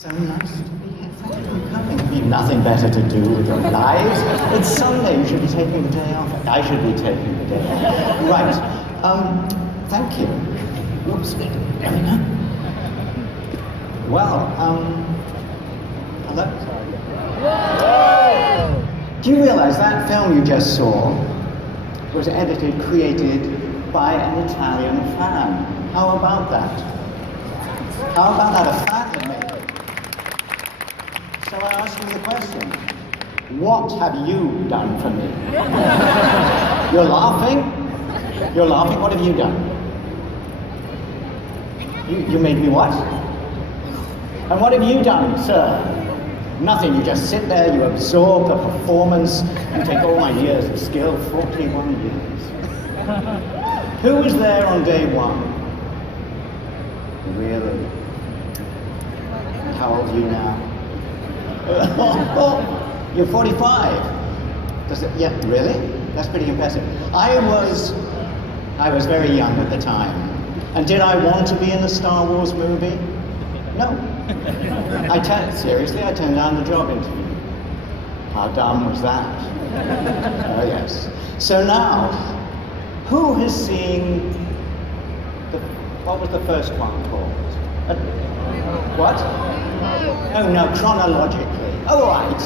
So nice to be here. Thank you for coming. You've nothing better to do with your lives. It's Sunday. You should be taking the day off. I should be taking the day off. Right. Thank you. Oops. There we go. Well, hello. Do you realize that film you just saw was edited, created by an Italian fan? How about that? How about that? A fan had made it. So I ask you the question, what have you done for me? You're laughing? You're laughing? What have you done? You made me what? And what have you done, sir? Nothing. You just sit there, you absorb the performance, you take all my years of skill, 41 years. Who was there on day one? Really? How old are you now? You're 45. Does it? Yeah, really? That's pretty impressive. I was very young at the time. And did I want to be in a Star Wars movie? No. Seriously, I turned down the job interview. How dumb was that? Oh yes. So now, who has seen what was the first one called? What? Oh no, chronologically. Oh right.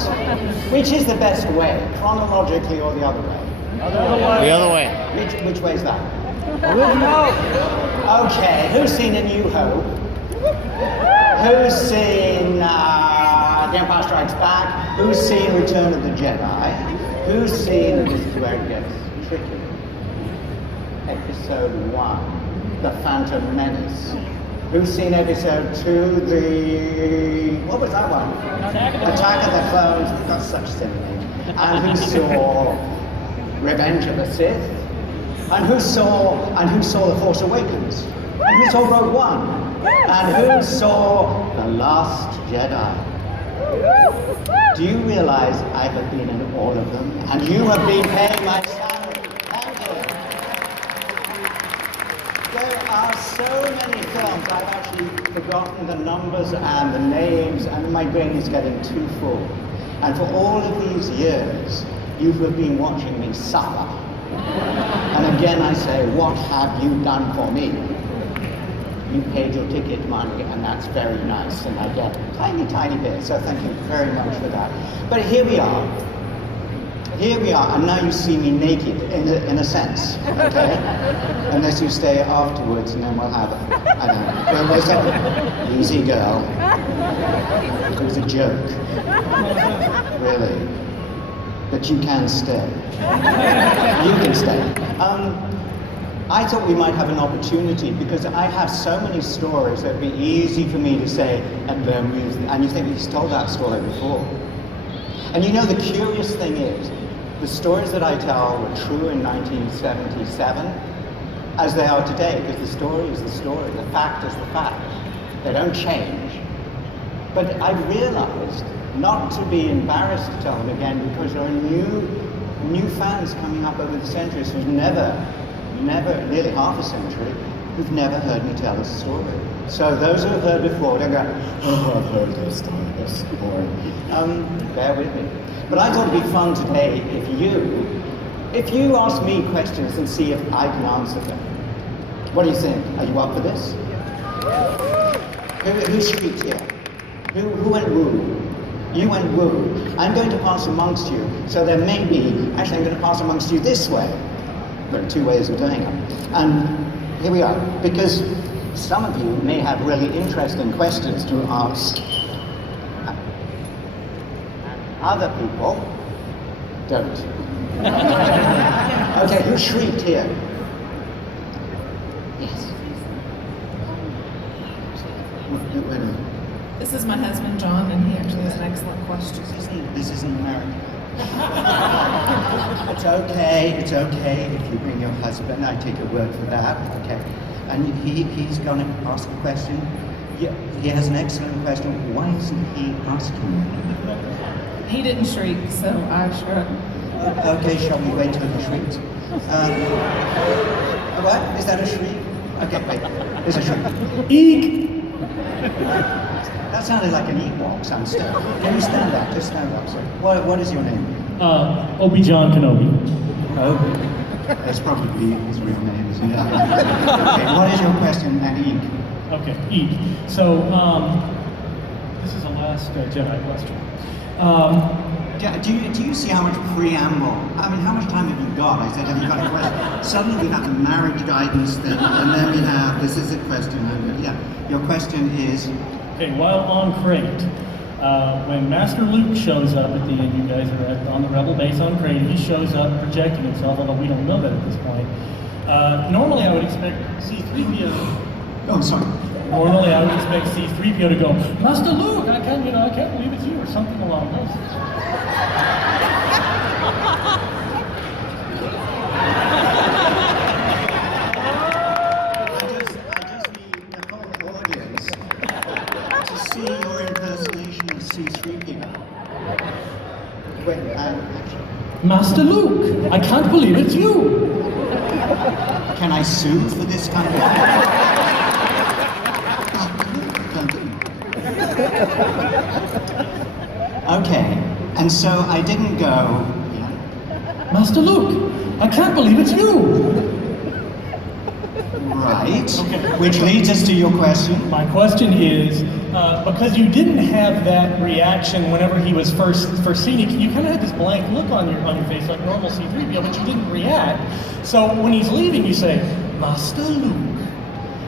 Which is the best way? Chronologically or the other way? The other way. Which way is that? Okay, who's seen A New Hope? Who's seen The Empire Strikes Back? Who's seen Return of the Jedi? Who's seen, this is where it gets tricky, Episode 1, The Phantom Menace? Who's seen Episode 2, what was that one? Attack of the Clones, that's such a silly name. And who saw Revenge of the Sith? And who saw The Force Awakens? And who saw Rogue One? And who saw The Last Jedi? Do you realize I have been in all of them? And you have been paying my salary. Thank you. There are so many films, I've actually forgotten the numbers and the names, and my brain is getting too full. And for all of these years, you have been watching me suffer. And again I say, what have you done for me? You paid your ticket money, and that's very nice, and I get a tiny, tiny bit, so thank you very much for that. But here we are, and now you see me naked, in a sense, okay? Unless you stay afterwards, and then we'll have, I don't know, easy girl. It was a joke, really. But you can stay. You can stay. I thought we might have an opportunity because I have so many stories that would be easy for me to say, and you think he's told that story before. And you know, the curious thing is, the stories that I tell were true in 1977 as they are today, because the story is the story, the fact is the fact. They don't change. But I've realized not to be embarrassed to tell them again because there are new fans coming up over the centuries who've never, nearly half a century, who've never heard me tell this story. So those who have heard before, don't go, oh, I've heard this story, that's boring. Bear with me. But I thought it'd be fun today if you ask me questions and see if I can answer them. What do you think? Are you up for this? Who shrieked here? Who went woo? You went woo. I'm going to pass amongst you, so there may be, actually I'm going to pass amongst you this way. There are two ways of doing it. And here we are, because some of you may have really interesting questions to ask. Other people don't. Okay, who shrieked here? Yes. This is my husband, John, and he actually has an excellent question. This isn't America. It's okay if you bring your husband, I take your word for that, okay. And he's going to ask a question. He has an excellent question. Why isn't he asking? He didn't shriek, so I shrugged. Okay, shall we wait till he shrieks? What? Is that a shriek? Okay, wait. There's a shriek. Eek! That sounded like an Ewok, some stuff. Can you stand up? Just stand up, sir. What is your name? Obi-Wan Kenobi. Obi. That's probably his real name, isn't it? Okay, what is your question, and Eek? Okay, Eek. So, this is the last Jedi question. Do you see how much preamble? I mean, how much time have you got? I said, have you got a question? Suddenly we have the marriage guidance thing, and then we have, this is a question. Yeah, your question is? Okay, while on Crate, when Master Luke shows up at the end, you guys are on the Rebel base on Crate, he shows up projecting himself, although we don't know that at this point. Normally I would expect C3PO. Oh, sorry. Normally I would expect C3PO to go, Master Luke, I can't believe it's you, or something along those lines. I just need the whole audience to see your impersonation of C3PO. Wait, Master Luke, I can't believe it's you. can I sue for this kind of Okay, and so I didn't go, Master Luke, I can't believe it's you. right, Okay. which leads us to your question. My question is, because you didn't have that reaction whenever he was first seen, you kind of had this blank look on your face like normal C3PO, but you didn't react. So when he's leaving, you say, Master Luke.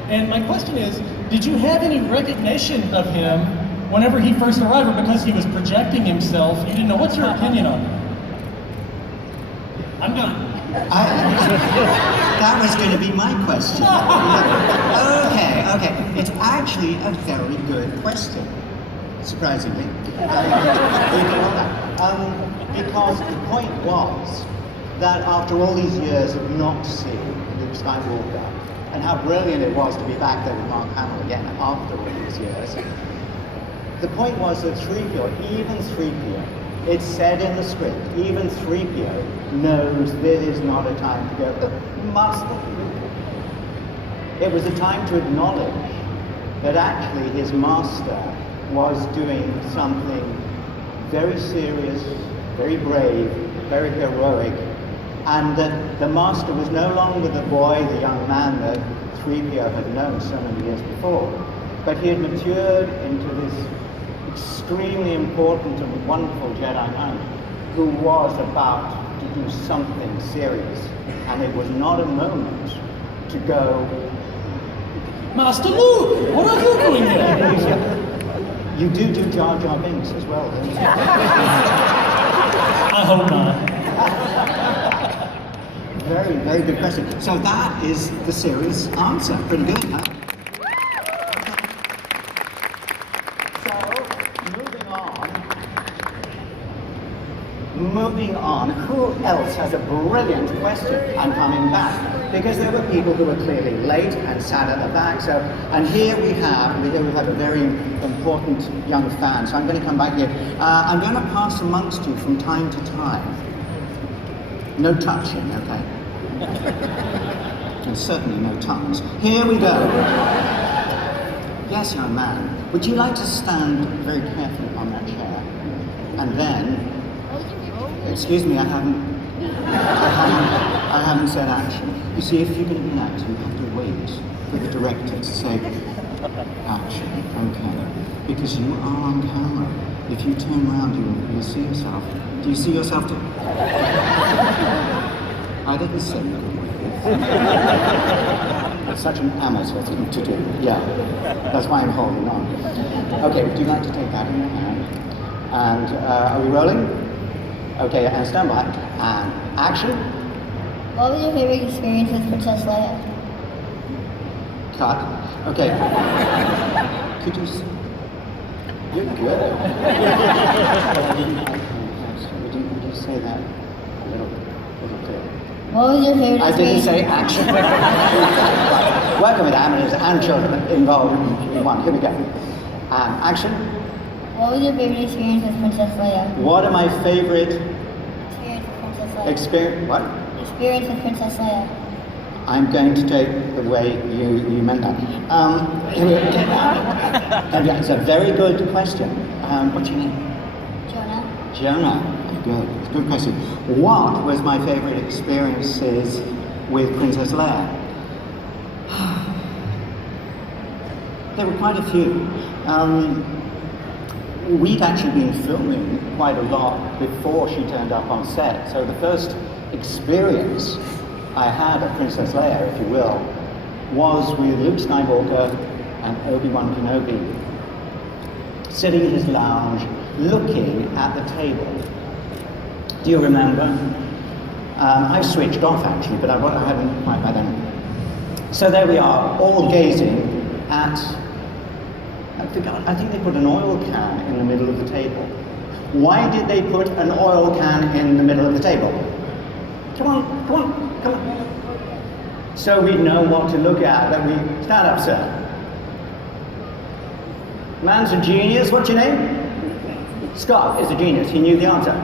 And my question is, did you have any recognition of him whenever he first arrived, or because he was projecting himself, you didn't know? What's your opinion on it? I'm done. That was going to be my question. Okay. It's actually a very good question, surprisingly. Because the point was that after all these years of not seeing Luke Skywalker, and how brilliant it was to be back there with Mark Hamill again after all these years, the point was that 3PO, even 3PO, it's said in the script, even 3PO knows this is not a time to go, Master Luke. It was a time to acknowledge that actually his master was doing something very serious, very brave, very heroic, and that the master was no longer the boy, the young man that 3PO had known so many years before, but he had matured into this extremely important and wonderful Jedi Knight who was about to do something serious, and it was not a moment to go, Master Luke, what are you doing here? You do Jar Jar Binks as well, don't you? I hope not. Very, very good question. So that is the serious answer. Pretty good, huh? Moving on, who else has a brilliant question? I'm coming back, because there were people who were clearly late and sat at the back. So, and here we have a very important young fan. So I'm going to come back here. I'm going to pass amongst you from time to time. No touching, okay? And certainly no tongues. Here we go. Yes, young man. Would you like to stand very carefully on that chair? And then, excuse me, I haven't said action. You see, if you're going to be an actor, you have to wait for the director to say action, okay? Because you are on camera. If you turn around, you'll see yourself. Do you see yourself? I didn't say you could wait. It's such an amateur thing to do. Yeah, that's why I'm holding on. Okay, would you like to take that in your hand? And are we rolling? Okay, and stand by. And action. What was your favorite experience with Princess Leia? Cut. Okay. Could you... You're good. Would you say that a little clearer? What was your favorite I didn't experience? say action. Working with amateurs and children involved in one. Here we go. Action. What was your favorite experience with Princess Leia? What are my favorite Experience with Princess Leia. experience? What? Experience with Princess Leia. I'm going to take the way you meant that. Yeah, it's a very good question. What's your name? Jonah. Jonah. Good. It's a good question. What was my favorite experiences with Princess Leia? There were quite a few. We'd actually been filming quite a lot before she turned up on set. So the first experience I had of Princess Leia, if you will, was with Luke Skywalker and Obi-Wan Kenobi, sitting in his lounge, looking at the table. Do you remember? I switched off actually, but I hadn't quite by then. So there we are, all gazing at, I think they put an oil can in the middle of the table. Why did they put an oil can in the middle of the table? Come on. So we know what to look at. Then we stand up, sir. Man's a genius. What's your name? Scott is a genius. He knew the answer.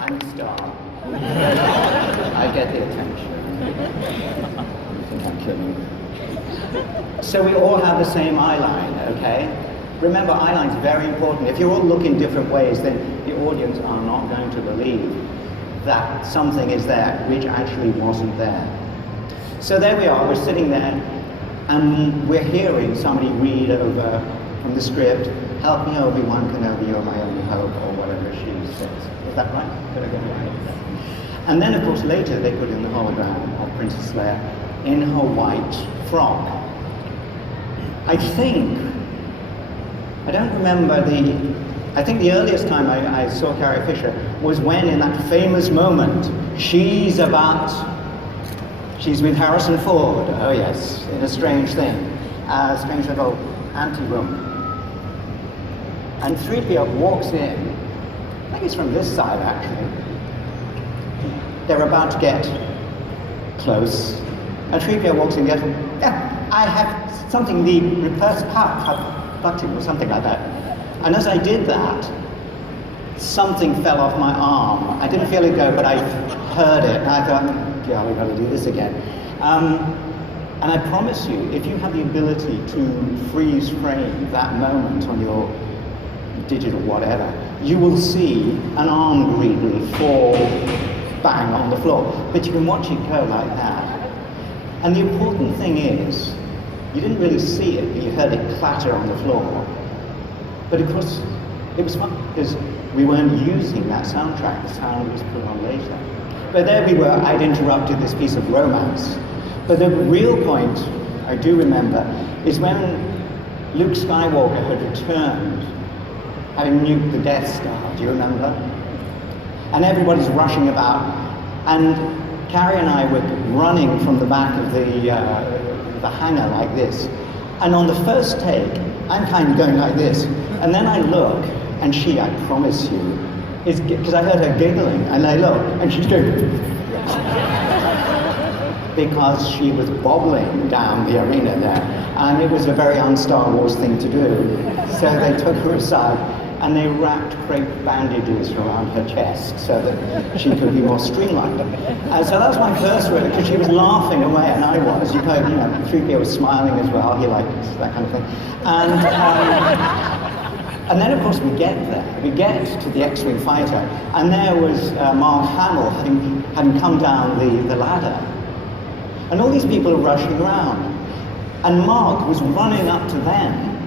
I'm a star. I get the attention. You think I'm kidding? So we all have the same eye line, okay? Remember, eye line's very important. If you all look in different ways, then the audience are not going to believe that something is there which actually wasn't there. So there we are, we're sitting there, and we're hearing somebody read over from the script, "Help me, Obi-Wan Kenobi, you're my only hope," or whatever she says. Is that right? Did I get it right? And then, of course, later they put in the hologram of Princess Leia in her white frock. I don't remember I think the earliest time I saw Carrie Fisher was when, in that famous moment, she's with Harrison Ford, oh yes, in a strange thing, a strange little ante-room. And 3PO walks in, I think it's from this side actually. They're about to get close, and 3PO walks in and goes, "Yeah, I have something, the reverse button or something like that." And as I did that, something fell off my arm. I didn't feel it go, but I heard it, and I thought, yeah, we've got to do this again. And I promise you, if you have the ability to freeze frame that moment on your digital whatever, you will see an arm greedily fall bang on the floor. But you can watch it go like that. And the important thing is, you didn't really see it, but you heard it clatter on the floor. But of course, it was fun, because we weren't using that soundtrack. The sound was put on later. But there we were, I'd interrupted this piece of romance. But the real point, I do remember, is when Luke Skywalker had returned, having nuked the Death Star, do you remember? And everybody's rushing about, and Carrie and I were running from the back of the hangar like this. And on the first take, I'm kind of going like this. And then I look, and she, I promise you, is, because I heard her giggling, and I look, and she's going, because she was bobbling down the arena there. And it was a very un-Star Wars thing to do. So they took her aside, and they wrapped crepe bandages around her chest so that she could be more streamlined. And so that was my first word, because she was laughing away, and I was. You know, 3PO was smiling as well. He liked that kind of thing. And then, of course, we get there. We get to the X-Wing fighter, and there was Mark Hamill having come down the ladder. And all these people are rushing around. And Mark was running up to them,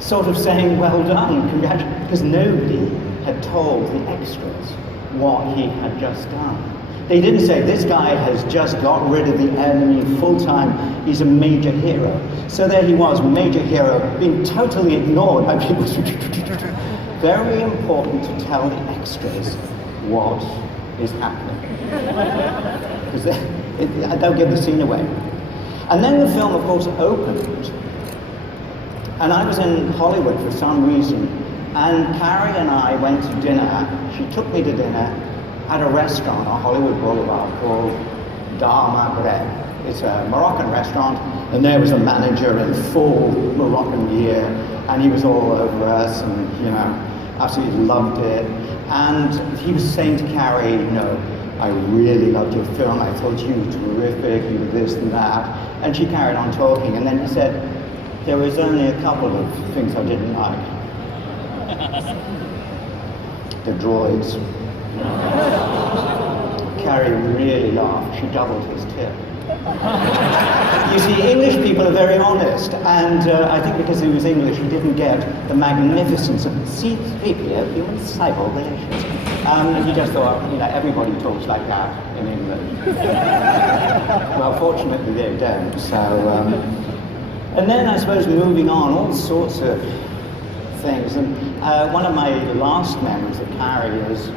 sort of saying, "Well done, congratulations," because nobody had told the extras what he had just done. They didn't say, "This guy has just got rid of the enemy full-time, he's a major hero." So there he was, major hero, being totally ignored by people. Very important to tell the extras what is happening, because they'll give the scene away. And then the film, of course, opened. And I was in Hollywood for some reason, and Carrie and I went to dinner. She took me to dinner at a restaurant on Hollywood Boulevard called Dar Maghreb. It's a Moroccan restaurant, and there was a manager in full Moroccan gear, and he was all over us, and absolutely loved it. And he was saying to Carrie, I really loved your film. I thought you were terrific, you were this and that. And she carried on talking, and then he said, there was only a couple of things I didn't like. The droids. Carrie really laughed. She doubled his tip. You see, English people are very honest, and I think because he was English, he didn't get the magnificence of C3PO, human cyborg relations. He just thought, everybody talks like that in England. Well, fortunately they don't, so... and then, I suppose, moving on, all sorts of things. And one of my last memories of Carrie is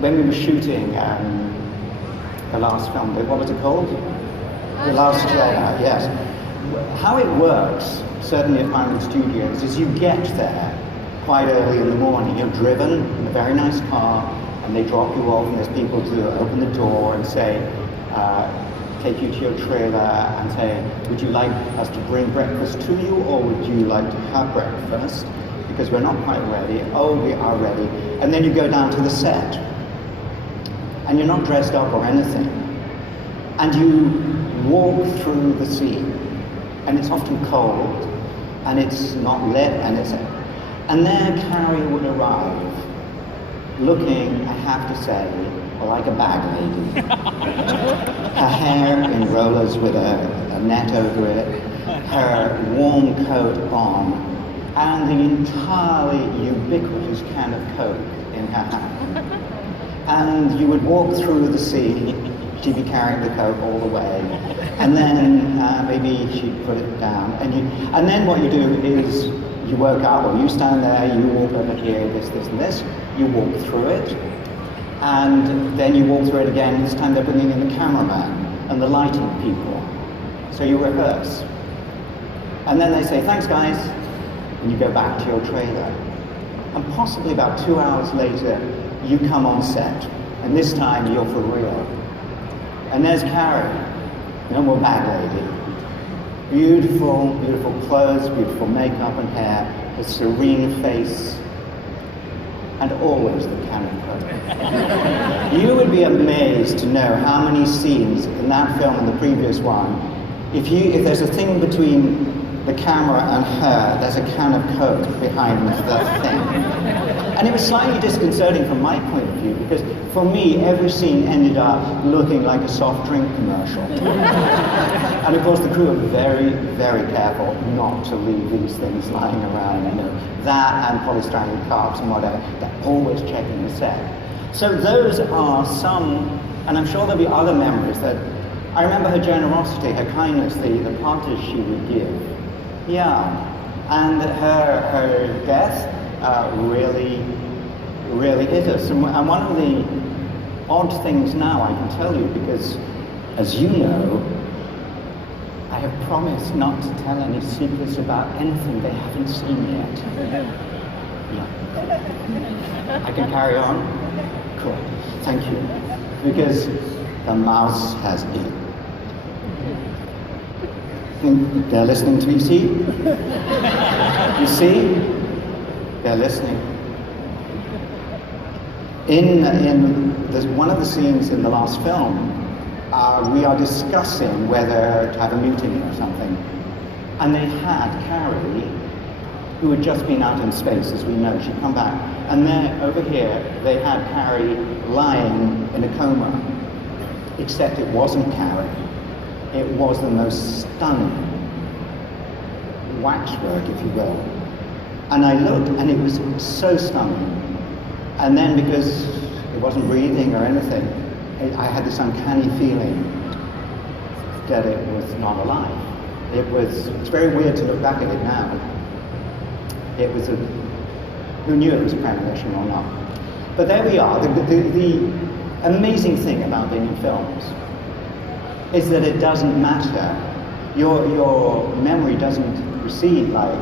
when we were shooting the last film, what was it called? The Last Jedi, yes. How it works, certainly at Paramount Studios, is you get there quite early in the morning. You're driven in a very nice car, and they drop you off, and there's people to open the door and say, take you to your trailer and say, would you like us to bring breakfast to you, or would you like to have breakfast? Because we're not quite ready. Oh, we are ready. And then you go down to the set, and you're not dressed up or anything. And you walk through the scene, and it's often cold, and it's not lit, and there Carrie would arrive, looking, I have to say, like a bag lady. Her hair in rollers with a net over it, her warm coat on, and the entirely ubiquitous can of Coke in her hand. And you would walk through the scene. She'd be carrying the Coke all the way, and then maybe she'd put it down, and then what you do is you work out, or you stand there, you walk over here, this, and this, you walk through it, and then you walk through it again. This time they're bringing in the cameraman and the lighting people, so you rehearse, and then they say, thanks guys, and you go back to your trailer, and possibly about 2 hours later, you come on set, and this time you're for real. And there's Carrie, no more bag lady. Beautiful, beautiful clothes, beautiful makeup and hair, a serene face, and always the can of Coke. You would be amazed to know how many scenes in that film and the previous one, if there's a thing between the camera and her, there's a can of Coke behind the thing. And it was slightly disconcerting from my point of view, because for me, every scene ended up looking like a soft drink commercial. And of course, the crew are very, very careful not to leave these things lying around, that and polystyrene cups and whatever. They're always checking the set. So those are some, and I'm sure there'll be other memories that, I remember her generosity, her kindness, the parties she would give. Yeah, and her death really hit us. And one of the odd things now I can tell you, because as you know, I have promised not to tell any secrets about anything they haven't seen yet. Yeah. I can carry on? Cool. Thank you. Because the mouse has eaten. They're listening to you, see? You see? They're listening. In one of the scenes in the last film, we are discussing whether to have a mutiny or something. And they had Carrie, who had just been out in space, as we know. She'd come back. And there, over here, they had Carrie lying in a coma. Except it wasn't Carrie. It was the most stunning waxwork, if you will. And I looked, and it was so stunning. And then, because it wasn't breathing or anything, I had this uncanny feeling that it was not alive. It's very weird to look back at it now. It was who knew it was a premonition or not? But there we are. The amazing thing about being in films is that it doesn't matter. Your memory doesn't recede like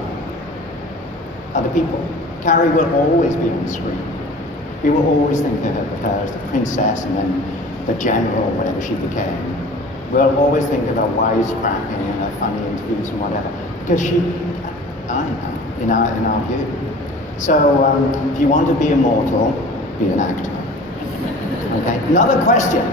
other people. Carrie will always be on screen. We will always think of her as the princess and then the general, whatever she became. We'll always think of her wisecracking and her funny interviews and whatever, because in our view. So if you want to be immortal, be an actor. Okay, another question.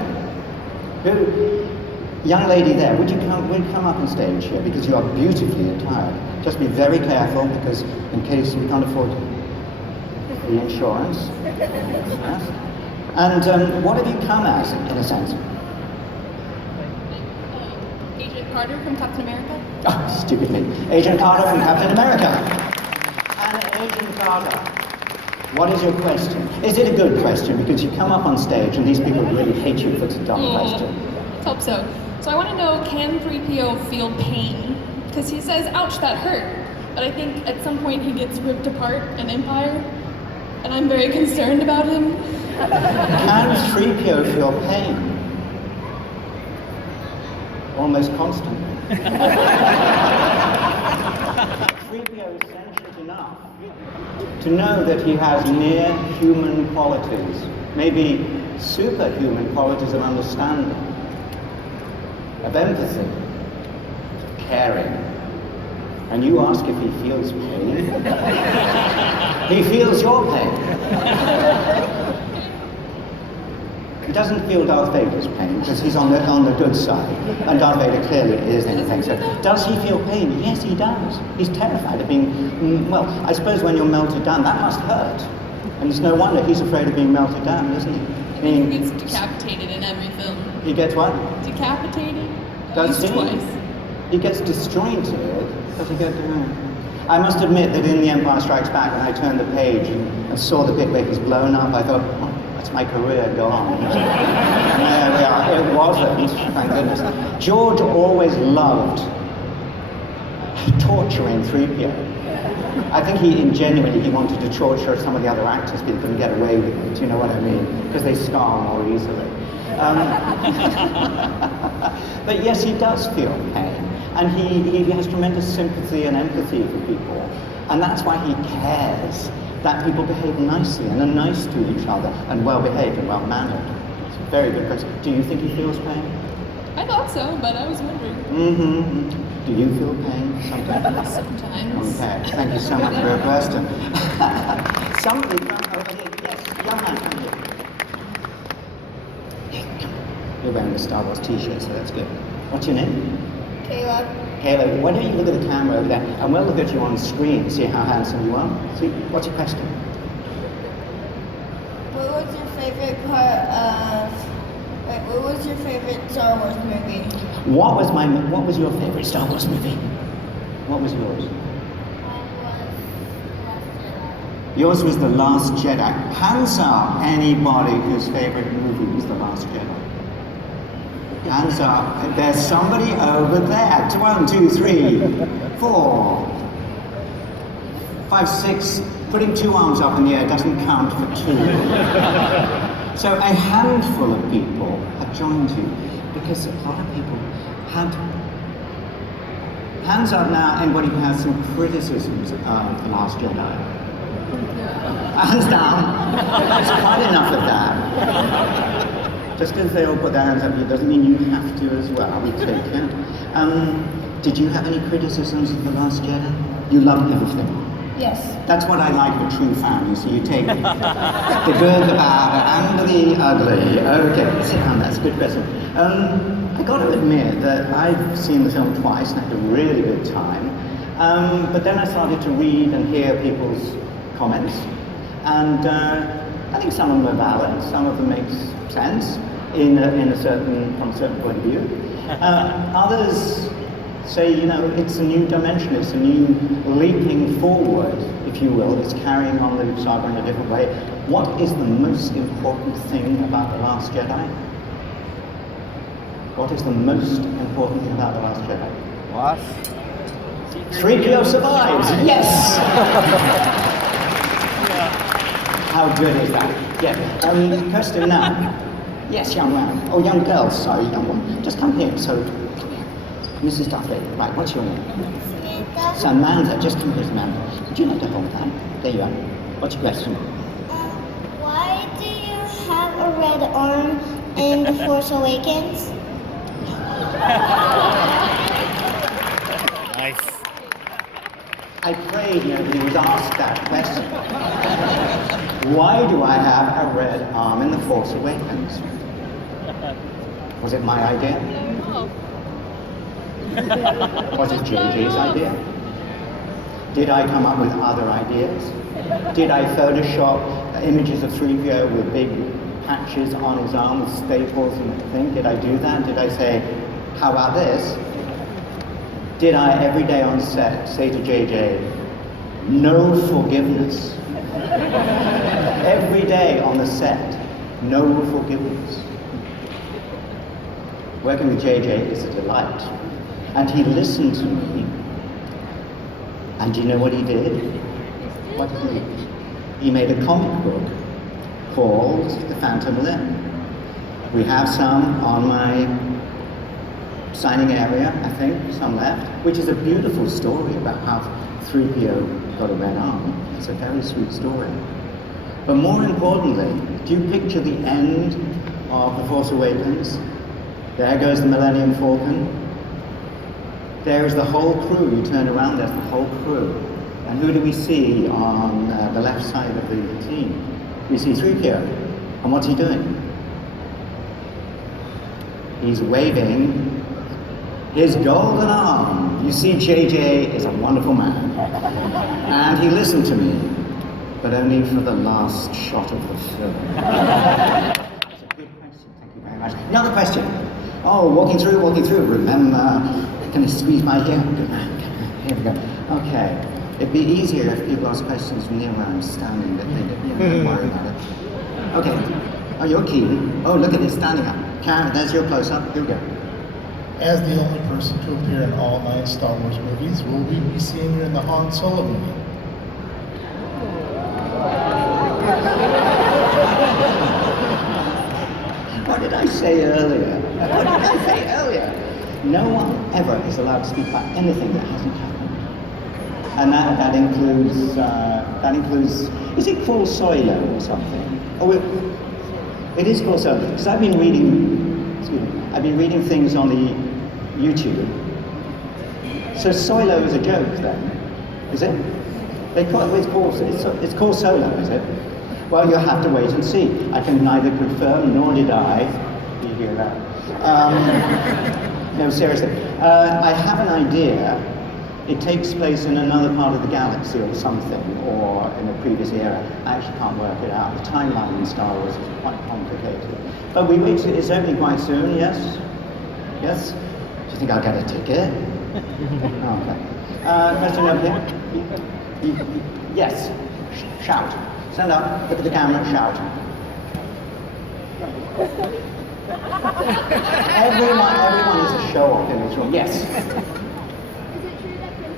Young lady there, would you come up on stage here because you are beautifully attired. Just be very careful because in case we can't afford the insurance. Yes. And what have you come as, in a sense? Agent Carter from Captain America. Oh, stupid me. Agent Carter from Captain America. And Agent Carter, what is your question? Is it a good question? Because you come up on stage and these people really hate you for it's a dumb question. Hope so. So I want to know, can 3PO feel pain? Because he says, ouch, that hurt. But I think at some point he gets ripped apart in Empire. And I'm very concerned about him. Can 3PO feel pain? Almost constantly. 3PO is sentient enough to know that he has near human qualities, maybe superhuman qualities of understanding, of empathy, of caring. And you ask if he feels pain. He feels your pain. He doesn't feel Darth Vader's pain because he's on the good side, and Darth Vader clearly is anything. So, does he feel pain? Yes, he does. He's terrified of being. Well, I suppose when you're melted down, that must hurt, and it's no wonder he's afraid of being melted down, isn't he? He gets decapitated in every film. He gets what? Decapitated? Does he? Twice. He gets disjointed. Does he get? I must admit that in The Empire Strikes Back, when I turned the page and saw the bit where he's blown up, I thought, oh, that's my career gone. And there we are. It wasn't, thank goodness. George always loved torturing 3PO. I think he genuinely wanted to torture some of the other actors, but he couldn't get away with it. Do you know what I mean? Because they scar more easily. But yes, he does feel pain. And he has tremendous sympathy and empathy for people. And that's why he cares that people behave nicely and are nice to each other and well-behaved and well-mannered. It's a very good question. Do you think he feels pain? I thought so, but I was wondering. Mm-hmm. Do you feel pain sometimes? Sometimes. Okay, thank you so much for your question. Somebody come over here. Yes, young man, come here. Hey, come. You're wearing a Star Wars t-shirt, so that's good. What's your name? Caleb. Caleb, why don't you look at the camera over there, and we'll look at you on screen, see how handsome you are. See, what's your question? What was your favorite part of? What was your favorite Star Wars movie? What was your favorite Star Wars movie? What was yours? Yours was The Last Jedi. Hands up, anybody whose favorite movie was The Last Jedi. Hands up. There's somebody over there. 1, 2, 3, 4, 5, 6. Putting 2 arms up in the air doesn't count for 2. So a handful of people have joined you because a lot of people had. Hands up now, anybody who has some criticisms of The Last Jedi. Hands down. There's quite enough of that. Just because they all put their hands up doesn't mean you have to as well. We take it. Did you have any criticisms of The Last Jedi? You loved everything. Yes. That's what I like of a true fan. You see, you take the good, the bad, and the ugly. Okay, sit down. That's a good question. I got to admit that I've seen the film twice and had a really good time. But then I started to read and hear people's comments, and I think some of them are valid. Some of them make sense from a certain point of view. Others say, you know, it's a new dimension, it's a new leaping forward, if you will. It's carrying on the saga in a different way. What is the most important thing about The Last Jedi? What is the most important thing about The Last Jedi? What? 3PO survives! Yes! How good is that? Yeah. Question now. Yes, young man. Oh, young girl. Sorry, young woman. Just come here. So, come here. Mrs. Duffy. Right, what's your name? Samantha. Samantha. Just come here, Samantha. Would you like to hold that? There you are. What's your question? Why do you have a red arm in The Force Awakens? Nice. I prayed nobody was asked that question. Why do I have a red arm in The Force Awakens? Was it my idea? Was it JJ's idea? Did I come up with other ideas? Did I Photoshop images of 3PO with big patches on his arm with staples and thing? Did I do that? Did I say, how about this? Did I, every day on set, say to JJ, no forgiveness? Every day on the set, no forgiveness. Working with JJ is a delight. And he listened to me. And do you know what he did? What did he do? He made a comic book called The Phantom Limb. We have some on my signing area, I think, some left, which is a beautiful story about how 3PO got a red arm. It's a very sweet story. But more importantly, do you picture the end of The Force Awakens? There goes the Millennium Falcon. There is the whole crew. You turn around, there's the whole crew. And who do we see on the left side of the team? We see 3PO. And what's he doing? He's waving his golden arm. You see, JJ is a wonderful man. And he listened to me, but only for the last shot of the film. That's a good question, thank you very much. Another question. Oh, walking through, remember, can I squeeze my ear? Good man, here we go. Okay, it'd be easier if people ask questions near where I'm standing, but they don't worry about it. Okay, oh, you're keen. Oh, look at it, standing up. Carrie, there's your close-up, here we go. As the only person to appear in all 9 Star Wars movies, will we be seeing you in the Han Solo movie? What did I say earlier? No one ever is allowed to speak about anything that hasn't happened. And that includes, is it called Solo or something? Oh, it is called Solo, because I've been reading things on the YouTube. So Solo is a joke then, is it? It's called Solo, is it? Well, you'll have to wait and see. I can neither confirm nor deny. You hear that? No, seriously. I have an idea. It takes place in another part of the galaxy or something, or in a previous era. I actually can't work it out. The timeline in Star Wars is quite complicated. But we wait. It's opening quite soon. Yes. Yes. Do you think I'll get a ticket? Oh, okay. Question over here. Yes. Shout. Stand up, look at the camera, shout. Everyone is a show-off in this room. Yes. Is it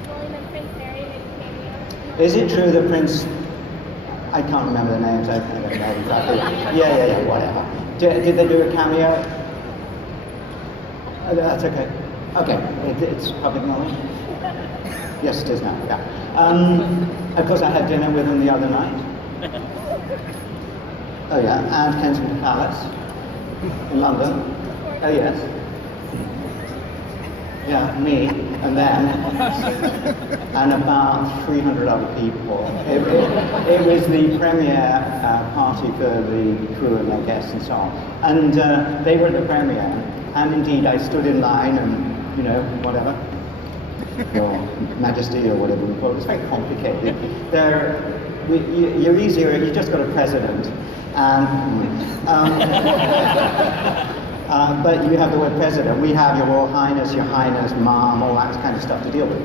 true that Prince Harry Is it true that Prince... I made a cameo? can't remember the names, I don't know exactly. Yeah, whatever. Did they do a cameo? That's okay. Okay, it's public knowledge? Yes, it is now, yeah. Of course, I had dinner with him the other night. Oh yeah, and Kensington Palace in London. Oh yes. Yeah, me and them, and about 300 other people. It was the premiere party for the crew and their guests and so on. And they were at the premiere, and indeed I stood in line and, you know, whatever. Your Majesty or whatever we call it. It's very complicated. You're easier, you just got a president. But you have the word president. We have your Royal Highness, your Highness, Mom, all that kind of stuff to deal with.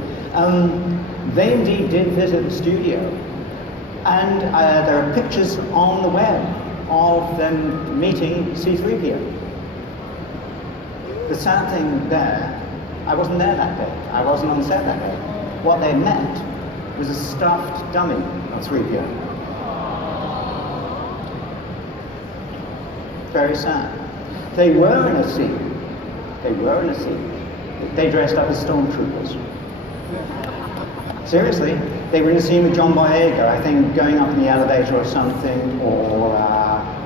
They indeed did visit the studio. And there are pictures on the web of them meeting C3PO. The sad thing there, I wasn't there that day. I wasn't on set that day. What they met was a stuffed dummy of 3PO. Very sad. They were in a scene. They dressed up as stormtroopers. Seriously, they were in a scene with John Boyega, I think, going up in the elevator or something, or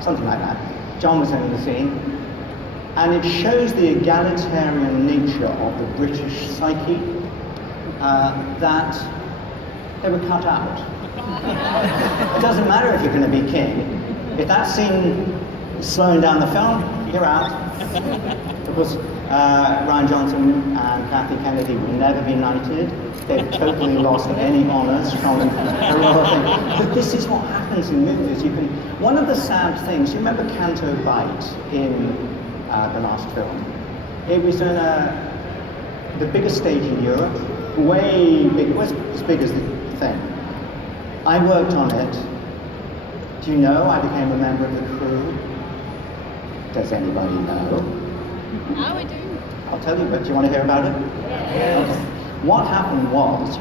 something like that. John was in the scene. And it shows the egalitarian nature of the British psyche, that They were cut out. It doesn't matter if you're going to be king. If that scene is slowing down the film, you're out. Of course, Ryan Johnson and Kathy Kennedy will never be knighted. They've totally lost any honors from the royal thing. But this is what happens in movies. One of the sad things, you remember Canto Bight in the last film? It was on the biggest stage in Europe, way big, it was as big as the thing. I worked on it. Do you know I became a member of the crew? Does anybody know? Now we do. I'll tell you, but do you want to hear about it? Yes. Okay. What happened was,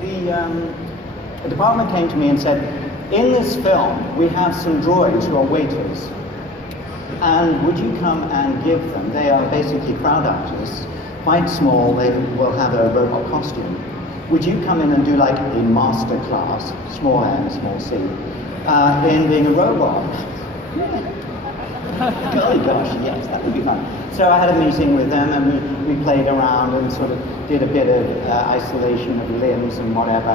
the department came to me and said, in this film, we have some droids who are waiters. And would you come and give them, they are basically crowd actors, quite small, they will have a robot costume. Would you come in and do like a master class, small m, small c, in being a robot? Golly gosh, yes, that would be fun. So I had a meeting with them and we played around and sort of did a bit of isolation of limbs and whatever,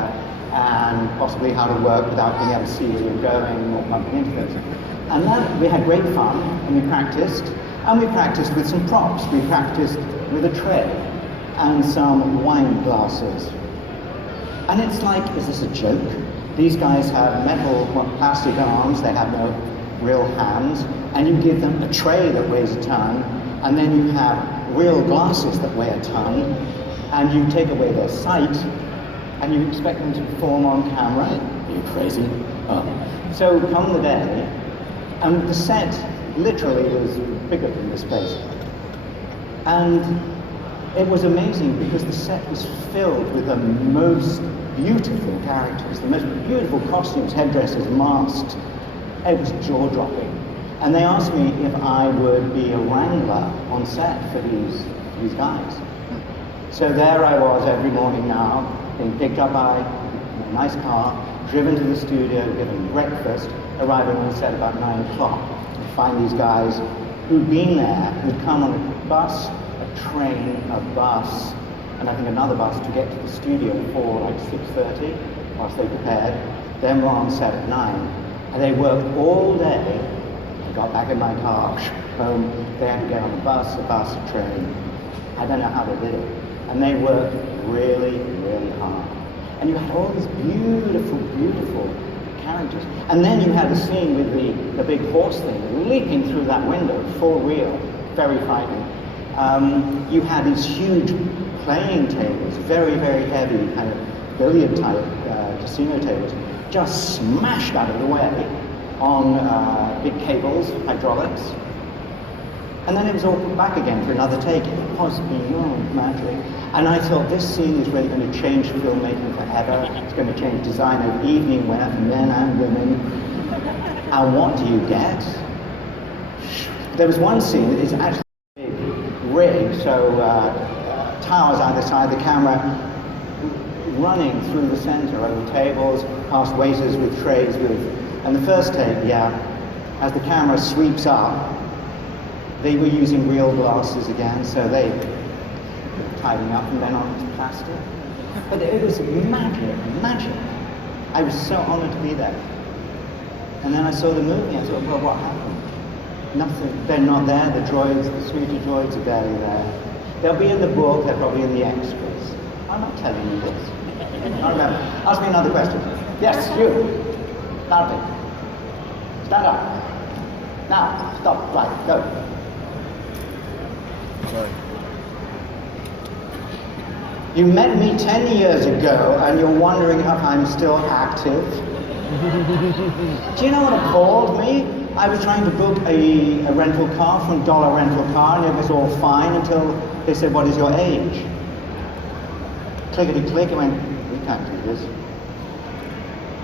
and possibly how to work without being able to see where you're going or bumping into things. And then we had great fun and we practiced with some props. We practiced with a tray and some wine glasses. And it's like, is this a joke? These guys have metal, plastic arms, they have no real hands, and you give them a tray that weighs a ton, and then you have real glasses that weigh a ton, and you take away their sight, and you expect them to perform on camera. Are you crazy? Oh. So come the day, and the set literally was bigger than this place. And it was amazing because the set was filled with the most beautiful characters, the most beautiful costumes, headdresses, masks. It was jaw-dropping. And they asked me if I would be a wrangler on set for these guys. So there I was every morning now, being picked up by a nice car, driven to the studio, given breakfast, arriving on set about 9 o'clock. To find these guys who'd been there, who'd come on a bus, a train, a bus, and I think another bus to get to the studio for like 6:30, whilst they prepared. Then we're on set at 9. And they worked all day. I got back in my car, home. They had to get on a bus, a train. I don't know how they did it. And they worked really, really hard. And you had all these beautiful, beautiful characters. And then you had a scene with the big horse thing leaping through that window, full reel, very frightening. You had these huge playing tables, very, very heavy, kind of billiard type casino tables, just smashed out of the way on big cables, hydraulics. And then it was all put back again for another take. It was beyond magic. And I thought this scene is really going to change filmmaking forever. It's going to change design of evening wear for men and women. And what do you get? There was one scene that is actually a big rig, so towers either side, the camera running through the center over tables, past waiters with trays and the first take, as the camera sweeps up, they were using real glasses again, so they were tidying up and then on to plastic. But it was magic. I was so honored to be there. And then I saw the movie, I thought, well, what happened? Nothing, they're not there, the droids, the sweetie droids are barely there. They'll be in the book, they're probably in the extras. I'm not telling you this. I remember. Ask me another question. Yes, you. Loudly. Stand up. Now, stop, right, go. Sorry. You met me 10 years ago and you're wondering if I'm still active. Do you know what it called me? I was trying to book a rental car from Dollar Rental Car and it was all fine until they said, what is your age? Clickety click, I went, we can't do this.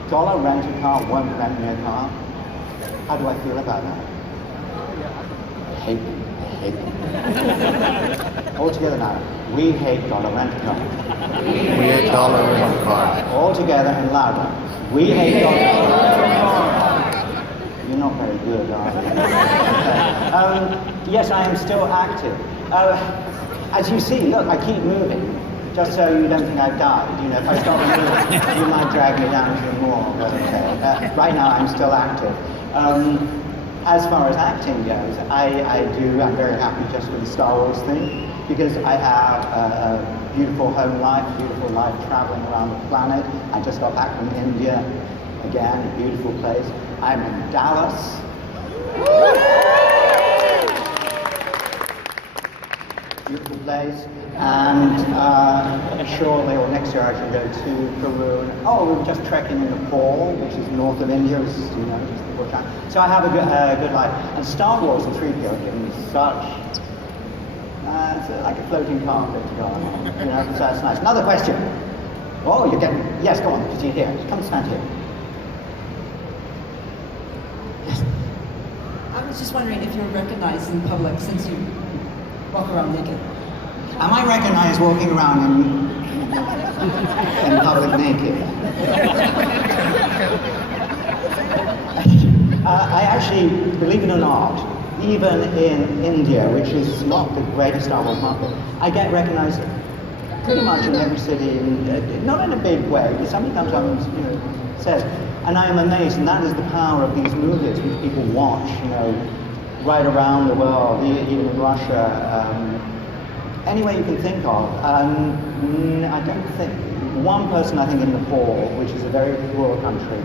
Dollar Rental Car won't rent me a car. How do I feel about that? I hate them. All together now. We hate Dollar Rental Car. We hate Dollar Rental Car. All together and louder. We hate Dollar Rental Car. You're not very good, are you? Yes, I am still active. as you see, look, I keep moving. Just so you don't think I've died. You know, if I stop moving, you might drag me down to more. But okay. Right now, I'm still active. As far as acting goes, I'm very happy just with the Star Wars thing, because I have a beautiful home life, beautiful life traveling around the planet. I just got back from India, again, a beautiful place. I'm in Dallas. Beautiful place. And shortly, or next year, I should go to Peru. Oh, we were just trekking in Nepal, which is north of India, which is, you know, just before China. So I have a good life. And Star Wars and C3PO have given me such, it's like a floating carpet to go on. You know, so that's nice. Another question. Oh, you're getting, yes, go on, because you're here. Come stand here. Yes. I was just wondering if you're recognized in public since you walk around naked. Am I recognized walking around in public naked? I actually, believe it or not, even in India, which is not the greatest Star Wars market, I get recognized pretty much in every city, not in a big way, but somebody comes up and, you know, says, and I am amazed, and that is the power of these movies which people watch, you know, right around the world, even in Russia, anywhere you can think of. I don't think, one person I think in Nepal, which is a very poor country,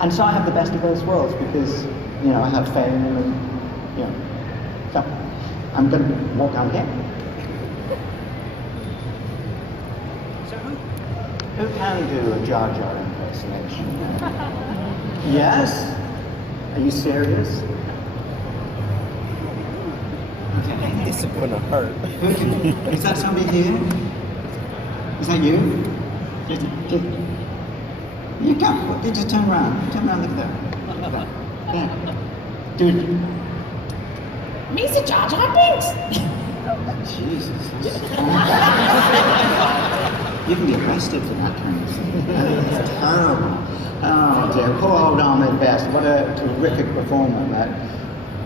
and so I have the best of both worlds because, you know, I have fame and, you know, so I'm going to walk down here. So who can do a Jar Jar impersonation? Yes? Are you serious? Okay. This is gonna hurt. Is that somebody here? Is that you? You can't. Just turn around. Turn around, look at that. Yeah. Dude. Mr. Jar Jar Binks! Jesus. You can be arrested for that kind of thing. It's terrible. Oh dear. Poor old Ahmed Best. What a terrific performer, that.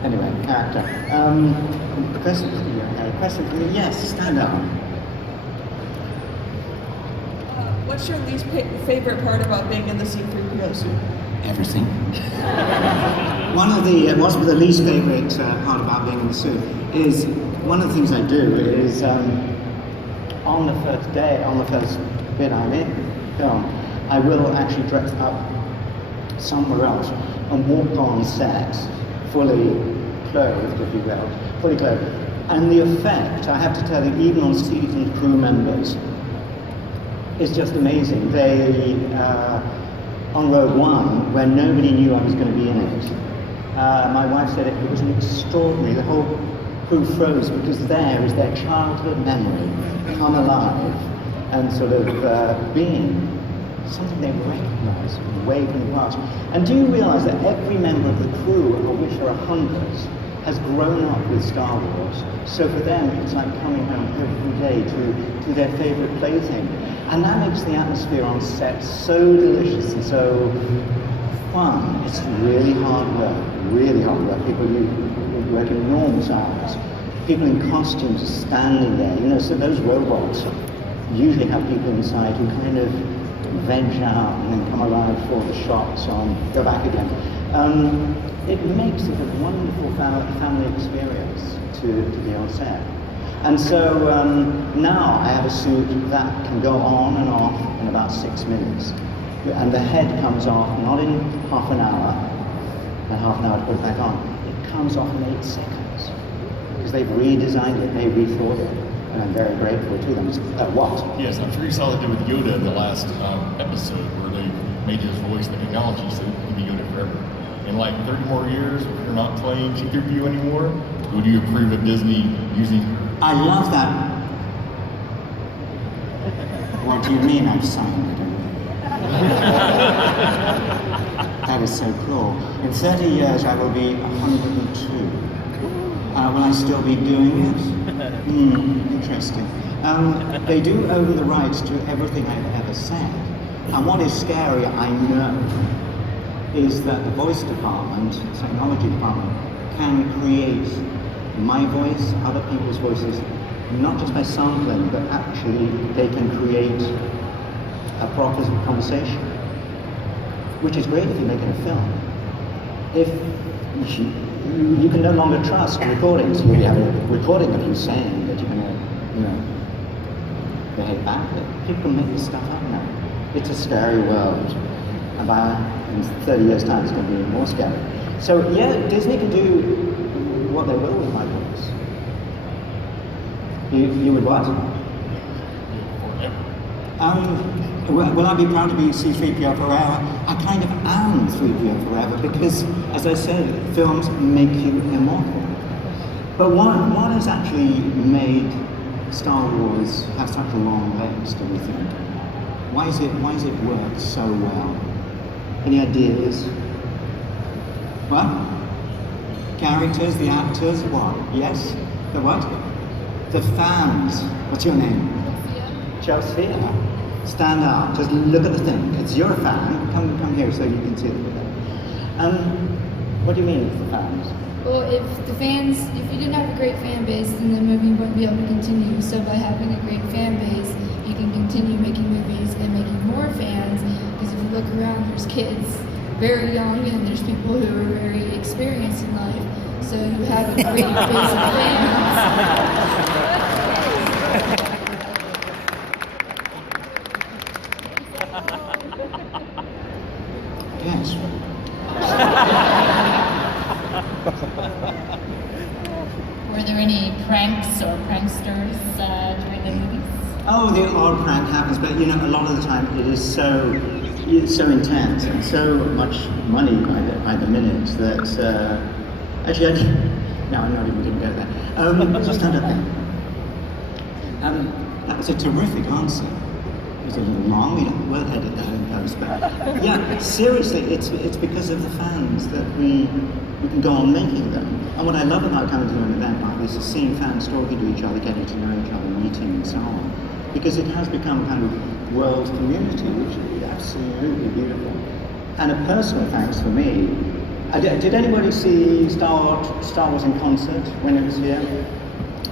Anyway, character. Question for me? Yes, stand up. What's your least favorite part about being in the C3PO suit? Everything. What's the least favorite part about being in the suit is one of the things I do is on the first bit I'm in film, I will actually dress up somewhere else and walk on set fully clothed, if you will, fully clothed. And the effect, I have to tell you, even on seasoned crew members, is just amazing. They, on Rogue One, where nobody knew I was going to be in it, my wife said it was an extraordinary, the whole crew froze because there is their childhood memory come alive and sort of being something they recognize way from the past. And do you realize that every member of the crew, of which there are hundreds, has grown up with Star Wars? So for them, it's like coming home every day to their favorite plaything. And that makes the atmosphere on set so delicious and so fun. It's really hard work, really hard work. People who work enormous hours. People in costumes are standing there, you know, so those robots usually have people inside who kind of veg out and then come alive for the shots on, go back again. It makes it a wonderful family experience to be on set. And so now I have a suit that can go on and off in about 6 minutes. And the head comes off not in half an hour, and half an hour to put it back on. It comes off in 8 seconds. Because they've redesigned it, they rethought it. And I'm very grateful to them. What? Yes, I'm sure you saw that with Yoda in the last episode where they made his voice the technology so it can be Yoda forever. In like 30 more years, if you're not playing C3PO anymore, would you approve of Disney using her? I love that. What do you mean I've signed it away? That is so cool. In 30 years, I will be 102. Will I still be doing it? Interesting. They do own the rights to everything I've ever said. And what is scary, I know, is that the voice department, technology department, can create my voice, other people's voices, not just by sampling, but actually they can create a proper conversation, which is great if you're making a film. If you can no longer trust recordings, you have a recording of you saying that you're going to, behave badly. People can make this stuff up now. It's a scary world. In 30 years' time, it's going to be more scary. So yeah, Disney can do what they will with my voice. You would what? Will I be proud to be C3PO forever? I kind of am 3PO forever because, as I said, films make you immortal. But what has actually made Star Wars have such a long legs, do we think? Why is it worked so well? Any ideas? What? Characters, the actors, what? Yes? The what? The fans. What's your name? Chelsea. Stand up. Just look at the thing. It's your fan. Come here so you can see it. What do you mean, the fans? Well, if you didn't have a great fan base, then the movie wouldn't be able to continue. So by having a great fan base, you can continue making movies and making more fans. Because if you look around, there's kids very young and there's people who are very experienced in life. So you have a great base of fans. Yes. Were there any pranks or pranksters during the movies? Oh, the odd prank happens, but a lot of the time it is so intense and so much money by the minute that no, I'm not even going to go there. Just stand up there. That was a terrific answer. It was a little long. We'll edit that in post, but yeah, seriously, it's because of the fans that we can go on making them. And what I love about coming to an event like this is seeing fans talking to each other, getting to know each other, meeting and so on. Because it has become a kind of world community, which is absolutely beautiful. And a personal thanks for me. Did anybody see Star Wars in concert when it was here?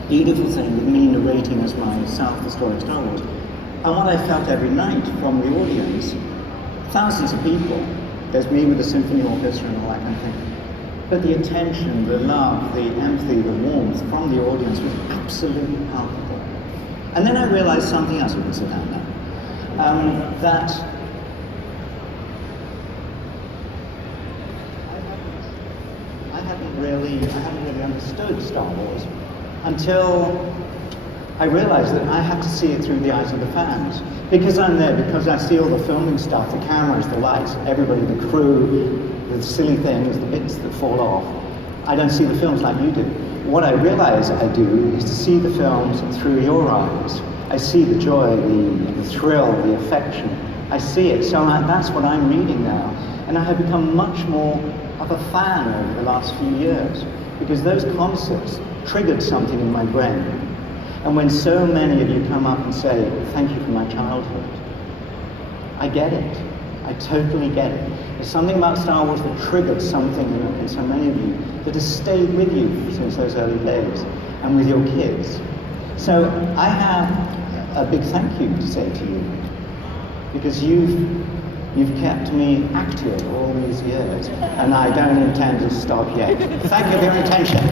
Beautiful thing with me narrating as myself the story of Star Wars. And what I felt every night from the audience, thousands of people, there's me with the symphony orchestra and all that kind of thing. But the attention, the love, the empathy, the warmth from the audience was absolutely palpable. And then I realized something else, we can sit down now, that I hadn't really understood Star Wars until I realized that I have to see it through the eyes of the fans. Because I'm there, because I see all the filming stuff, the cameras, the lights, everybody, the crew, the silly things, the bits that fall off. I don't see the films like you do. What I realize I do is to see the films through your eyes. I see the joy, the thrill, the affection. I see it. So that's what I'm reading now. And I have become much more of a fan over the last few years because those concerts triggered something in my brain. And when so many of you come up and say, thank you for my childhood, I get it. I totally get it. There's something about Star Wars that triggered something in so many of you that has stayed with you since those early days and with your kids. So I have a big thank you to say to you because you've kept me active all these years and I don't intend to stop yet. Thank you for your attention.